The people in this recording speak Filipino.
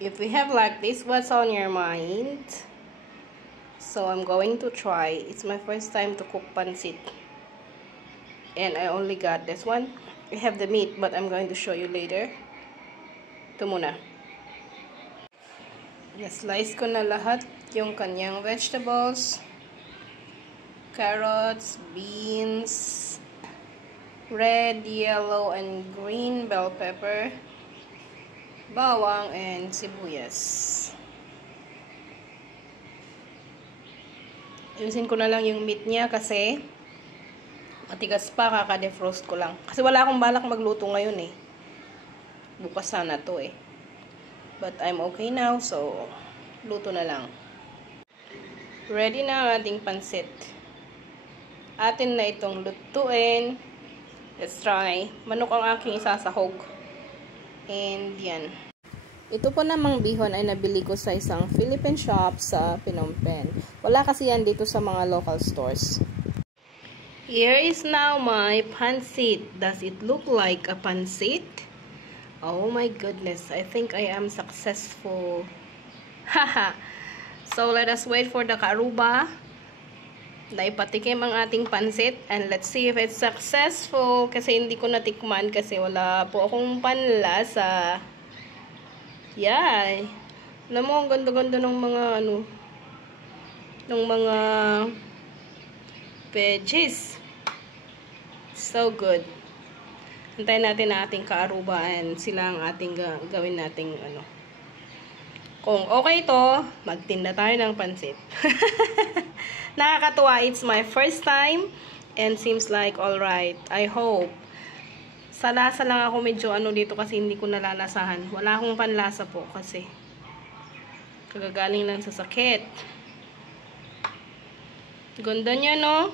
if we have like this, what's on your mind? So I'm going to try. It's my first time to cook pancit. And I only got this one. I have the meat, but I'm going to show you later. Ito muna. Na-slice ko na lahat yung kanyang vegetables. Carrots, beans, red, yellow, and green bell pepper, bawang, and sibuyas. Ayusin ko na lang yung meat niya kasi matigas pa, kaka-defrost ko lang. Kasi wala akong balak magluto ngayon eh. Bukas sana to eh. But I'm okay now, so luto na lang. Ready na ang ating pansit. Atin na itong lutuin. Let's try. Manok ang aking isasahog. And yan. Ito po namang bihon ay nabili ko sa isang Philippine shop sa Phnom Penh. Wala kasi yan dito sa mga local stores. Here is now my pancit. Does it look like a pancit? Oh my goodness. I think I am successful. Haha. So let us wait for the karuba. Naipatikim ang ating pansit and let's see if it's successful kasi hindi ko natikman kasi wala po akong panlasa. Yay! Alam mo, ang ganda-ganda ng mga ng mga veggies. So good. Hintayin natin ang ating kaaruba and sila ang ating gawin nating Kung okay to, magtinda tayo ng pansit. Nakakatuwa, it's my first time and seems like alright. I hope. Sa lasa lang ako medyo dito kasi hindi ko nalalasahan. Wala akong panlasa po kasi kagagaling lang sa sakit. Ganda niya, no?